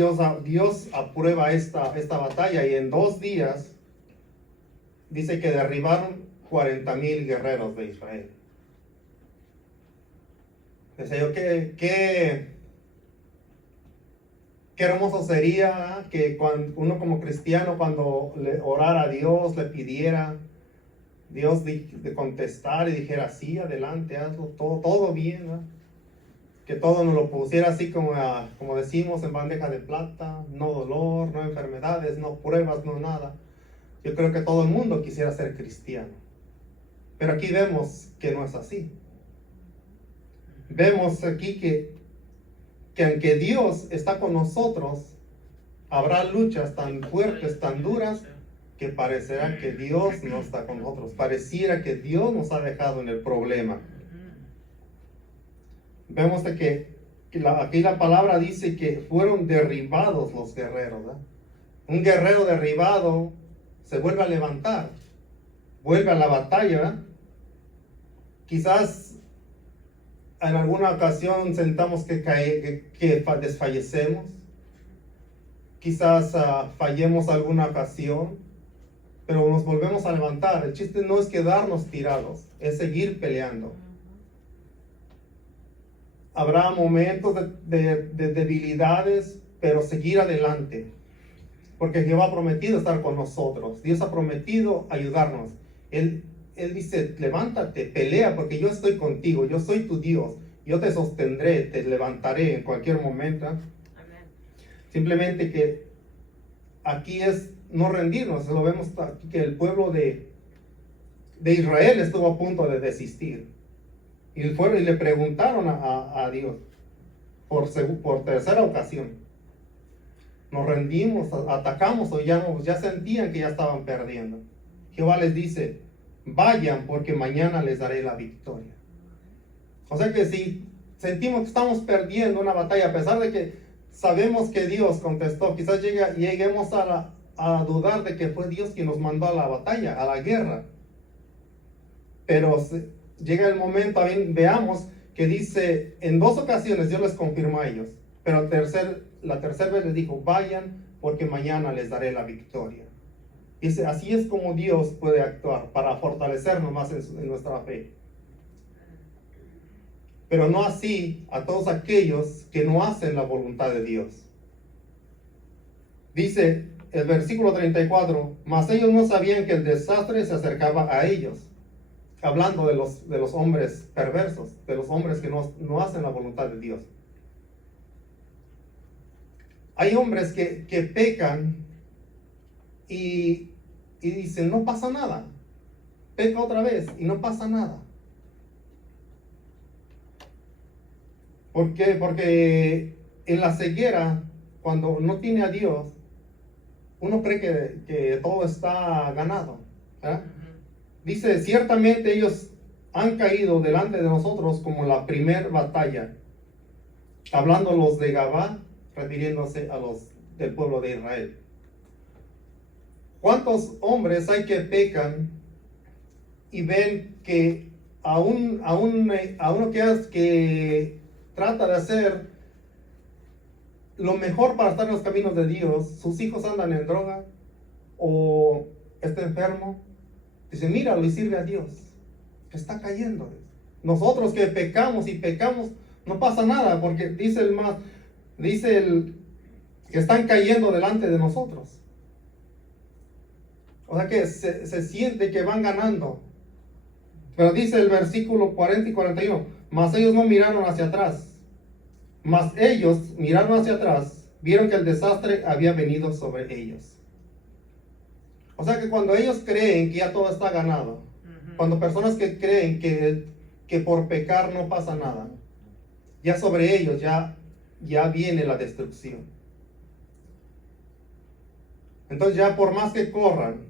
Dios aprueba esta batalla, y en 2 días dice que derribaron 40,000 guerreros de Israel. Decía yo, qué hermoso sería que uno como cristiano, cuando le orara a Dios, le pidiera, Dios de contestar y dijera, sí, adelante, hazlo, todo bien, ¿no? Que todo nos lo pusiera así como decimos, en bandeja de plata, no dolor, no enfermedades, no pruebas, no nada. Yo creo que todo el mundo quisiera ser cristiano. Pero aquí vemos que no es así. Vemos aquí que aunque Dios está con nosotros, habrá luchas tan fuertes, tan duras, que parecerá que Dios no está con nosotros. Pareciera que Dios nos ha dejado en el problema. Vemos de que aquí la palabra dice que fueron derribados los guerreros, ¿verdad? Un guerrero derribado se vuelve a levantar, vuelve a la batalla, ¿verdad? Quizás en alguna ocasión sentamos que desfallecemos, quizás fallemos alguna ocasión, pero nos volvemos a levantar. El chiste no es quedarnos tirados, es seguir peleando. Habrá momentos de debilidades, pero seguir adelante, porque Jehová ha prometido estar con nosotros. Dios ha prometido ayudarnos. Él dice, levántate, pelea, porque yo estoy contigo, yo soy tu Dios, yo te sostendré, te levantaré en cualquier momento. Amén. Simplemente que aquí es no rendirnos. Lo vemos aquí que el pueblo de Israel estuvo a punto de desistir. Y fueron y le preguntaron a Dios por tercera ocasión. Nos rendimos, atacamos, o ya sentían que ya estaban perdiendo. Jehová les dice, vayan, porque mañana les daré la victoria. O sea que si sentimos que estamos perdiendo una batalla, a pesar de que sabemos que Dios contestó, quizás lleguemos a dudar de que fue Dios quien nos mandó a la batalla, a la guerra. Pero llega el momento, veamos que dice, en 2 ocasiones Dios les confirmó a ellos, pero la tercera vez les dijo, vayan, porque mañana les daré la victoria. Dice, así es como Dios puede actuar para fortalecernos más en nuestra fe. Pero no así a todos aquellos que no hacen la voluntad de Dios. Dice el versículo 34, mas ellos no sabían que el desastre se acercaba a ellos. Hablando de los hombres perversos, de los hombres que no hacen la voluntad de Dios. Hay hombres que pecan y dicen, no pasa nada. Peca otra vez y no pasa nada. ¿Por qué? Porque en la ceguera, cuando no tiene a Dios, uno cree que todo está ganado, ¿verdad? Dice, ciertamente ellos han caído delante de nosotros como la primer batalla. Hablando los de Gabá, refiriéndose a los del pueblo de Israel. ¿Cuántos hombres hay que pecan y ven que a uno que trata de hacer lo mejor para estar en los caminos de Dios, sus hijos andan en droga o está enfermo? Dice, míralo y sirve a Dios, que está cayendo. Nosotros que pecamos, no pasa nada, porque dice el que están cayendo delante de nosotros. O sea que se siente que van ganando. Pero dice el versículo 40 y 41, mas ellos no miraron hacia atrás. Mas ellos miraron hacia atrás, vieron que el desastre había venido sobre ellos. O sea que cuando ellos creen que ya todo está ganado, cuando personas que creen que por pecar no pasa nada, ya sobre ellos ya viene la destrucción. Entonces ya por más que corran,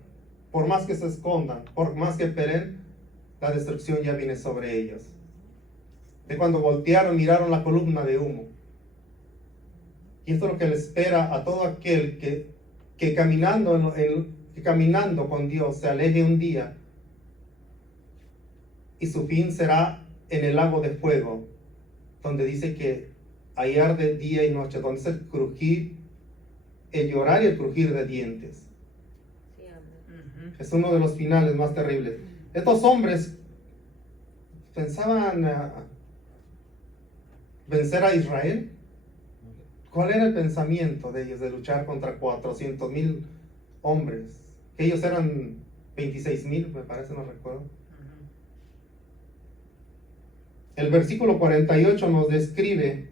por más que se escondan, por más que peleen, la destrucción ya viene sobre ellos. De cuando voltearon, miraron la columna de humo. Y esto es lo que le espera a todo aquel que caminando, que caminando con Dios se aleje un día. Y su fin será en el lago de fuego, donde dice que ahí arde día y noche, donde es el crujir, el llorar y el crujir de dientes. Sí, amén. Es uno de los finales más terribles. Estos hombres pensaban vencer a Israel. ¿Cuál era el pensamiento de ellos de luchar contra 400,000 hombres? Ellos eran 26,000, me parece, no recuerdo. El versículo 48 nos describe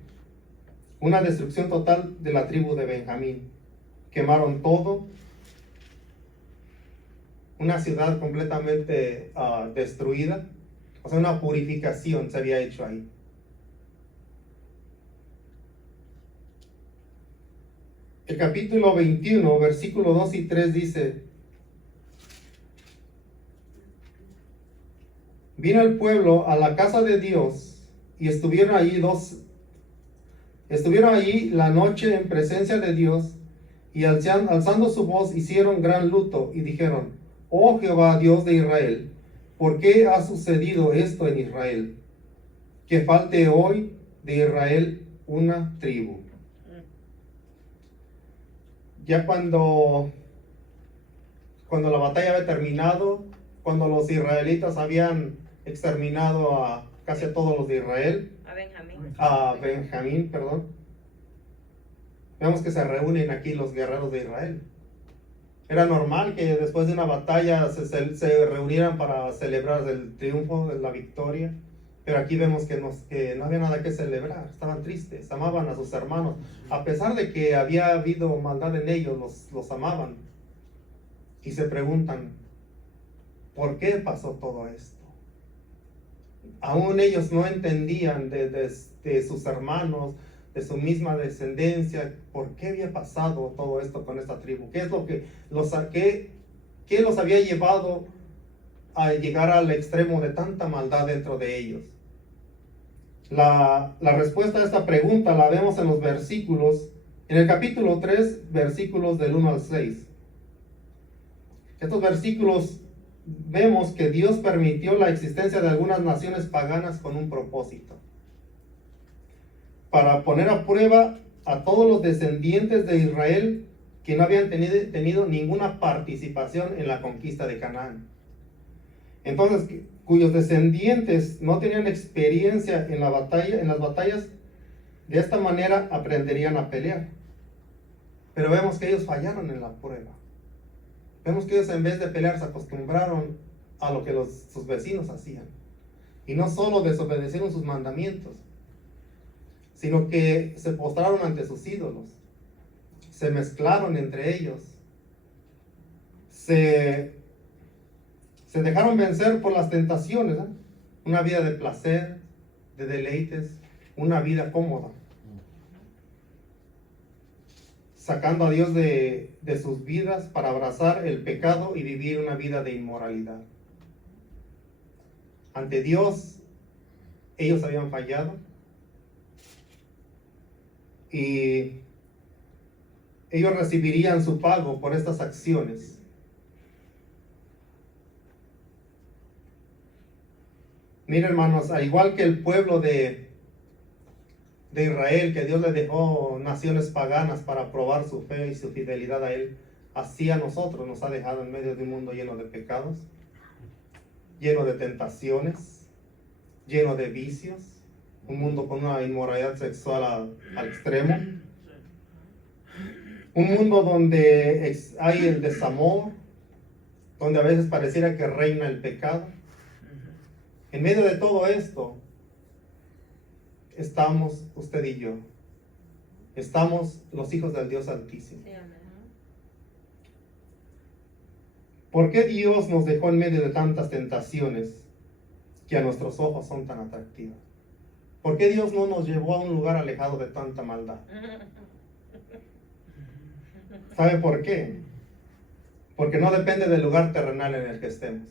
una destrucción total de la tribu de Benjamín. Quemaron todo. Una ciudad completamente destruida. O sea, una purificación se había hecho ahí. El capítulo 21, versículo 2 y 3 dice: vino el pueblo a la casa de Dios y estuvieron allí la noche en presencia de Dios, y alzando su voz hicieron gran luto y dijeron: oh Jehová, Dios de Israel, ¿por qué ha sucedido esto en Israel? Que falte hoy de Israel una tribu. Ya cuando la batalla había terminado, cuando los israelitas habían exterminado a casi a todos los de Israel, a Benjamín, perdón, vemos que se reúnen aquí los guerreros de Israel. Era normal que después de una batalla se reunieran para celebrar el triunfo, de la victoria. Pero aquí vemos que no había nada que celebrar, estaban tristes, amaban a sus hermanos. A pesar de que había habido maldad en ellos, los amaban. Y se preguntan, ¿por qué pasó todo esto? Aún ellos no entendían de sus hermanos, de su misma descendencia, ¿por qué había pasado todo esto con esta tribu? ¿Qué es lo que qué los había llevado a llegar al extremo de tanta maldad dentro de ellos? La respuesta a esta pregunta la vemos en los versículos, en el capítulo 3, versículos del 1 al 6. Estos versículos vemos que Dios permitió la existencia de algunas naciones paganas con un propósito: para poner a prueba a todos los descendientes de Israel que no habían tenido ninguna participación en la conquista de Canaán. Entonces, cuyos descendientes no tenían experiencia en las batallas, de esta manera aprenderían a pelear. Pero vemos que ellos fallaron en la prueba. Vemos que ellos, en vez de pelear, se acostumbraron a lo que sus vecinos hacían. Y no solo desobedecieron sus mandamientos, sino que se postraron ante sus ídolos, se mezclaron entre ellos, se dejaron vencer por las tentaciones, ¿eh? Una vida de placer, de deleites, una vida cómoda, sacando a Dios de sus vidas para abrazar el pecado y vivir una vida de inmoralidad. Ante Dios, ellos habían fallado y ellos recibirían su pago por estas acciones. Miren, hermanos, al igual que el pueblo de Israel, que Dios le dejó naciones paganas para probar su fe y su fidelidad a Él, así a nosotros nos ha dejado en medio de un mundo lleno de pecados, lleno de tentaciones, lleno de vicios, un mundo con una inmoralidad sexual al extremo, un mundo donde hay el desamor, donde a veces pareciera que reina el pecado. En medio de todo esto, estamos usted y yo. Estamos los hijos del Dios Altísimo. ¿Por qué Dios nos dejó en medio de tantas tentaciones que a nuestros ojos son tan atractivas? ¿Por qué Dios no nos llevó a un lugar alejado de tanta maldad? ¿Sabe por qué? Porque no depende del lugar terrenal en el que estemos.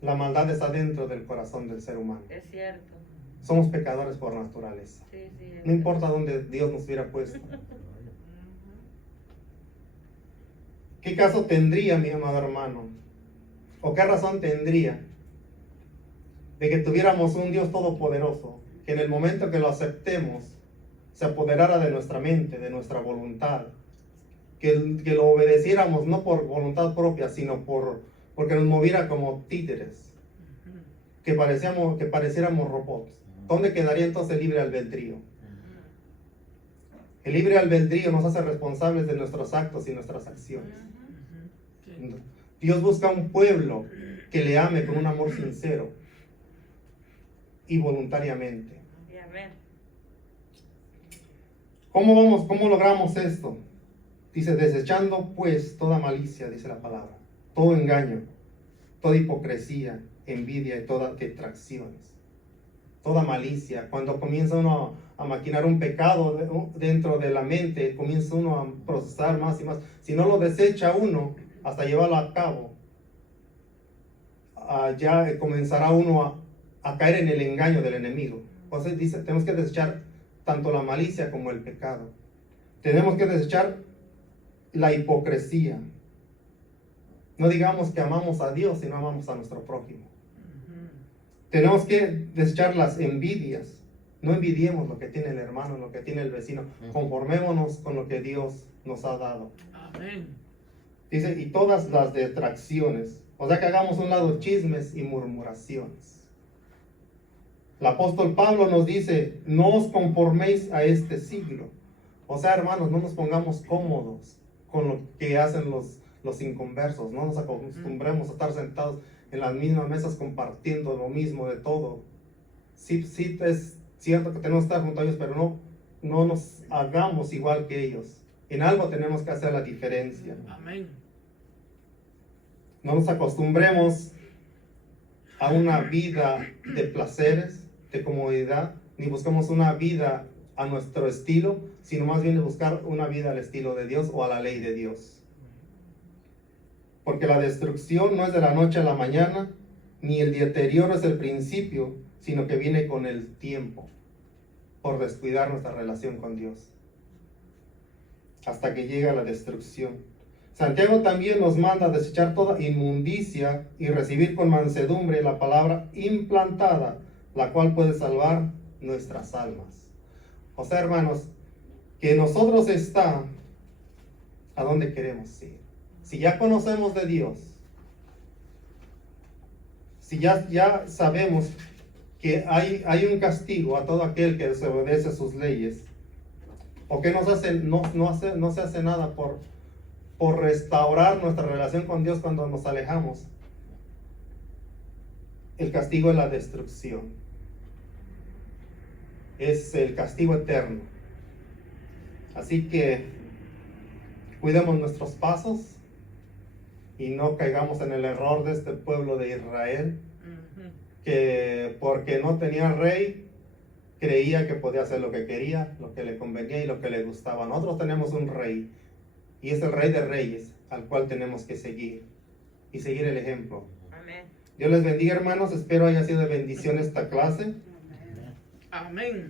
La maldad está dentro del corazón del ser humano. Es cierto. Somos pecadores por naturaleza. Sí, sí, es No importa dónde Dios nos hubiera puesto. ¿Qué caso tendría, mi amado hermano? ¿O qué razón tendría de que tuviéramos un Dios todopoderoso, que en el momento que lo aceptemos, se apoderara de nuestra mente, de nuestra voluntad, que lo obedeciéramos no por voluntad propia, sino porque nos moviera como títeres, que pareciéramos robots? ¿Dónde quedaría entonces el libre albedrío? El libre albedrío nos hace responsables de nuestros actos y nuestras acciones. Sí. Dios busca un pueblo que le ame con un amor sincero y voluntariamente. Y amén. ¿Cómo logramos esto? Dice, desechando pues toda malicia, dice la palabra, todo engaño, toda hipocresía, envidia y todas detracciones. Toda malicia. Cuando comienza uno a maquinar un pecado dentro de la mente, comienza uno a procesar más y más. Si no lo desecha uno hasta llevarlo a cabo, ya comenzará uno a caer en el engaño del enemigo. Entonces dice, tenemos que desechar tanto la malicia como el pecado. Tenemos que desechar la hipocresía. No digamos que amamos a Dios, sino amamos a nuestro prójimo. Tenemos que desechar las envidias. No envidiemos lo que tiene el hermano, lo que tiene el vecino. Conformémonos con lo que Dios nos ha dado. Amén. Dice, y todas las detracciones. O sea que hagamos un lado chismes y murmuraciones. El apóstol Pablo nos dice, no os conforméis a este siglo. O sea, hermanos, no nos pongamos cómodos con lo que hacen los inconversos. No nos acostumbremos a estar sentados en las mismas mesas compartiendo lo mismo de todo. Sí es cierto que tenemos que estar junto a ellos, pero no nos hagamos igual que ellos. En algo tenemos que hacer la diferencia. Amén. No nos acostumbremos a una vida de placeres, de comodidad, ni buscamos una vida a nuestro estilo, sino más bien de buscar una vida al estilo de Dios o a la ley de Dios. Porque la destrucción no es de la noche a la mañana, ni el deterioro es el principio, sino que viene con el tiempo, por descuidar nuestra relación con Dios, hasta que llega la destrucción. Santiago también nos manda a desechar toda inmundicia y recibir con mansedumbre la palabra implantada, la cual puede salvar nuestras almas. O sea, hermanos, que en nosotros está a dónde queremos ir. Si ya conocemos de Dios, si ya sabemos que hay un castigo a todo aquel que desobedece sus leyes, o que no se hace nada por restaurar nuestra relación con Dios cuando nos alejamos, el castigo es la destrucción. Es el castigo eterno. Así que cuidemos nuestros pasos y no caigamos en el error de este pueblo de Israel, que porque no tenía rey, creía que podía hacer lo que quería, lo que le convenía y lo que le gustaba. Nosotros tenemos un rey, y es el Rey de Reyes, al cual tenemos que seguir, y seguir el ejemplo. Amén. Dios les bendiga, hermanos. Espero haya sido de bendición esta clase. Amén.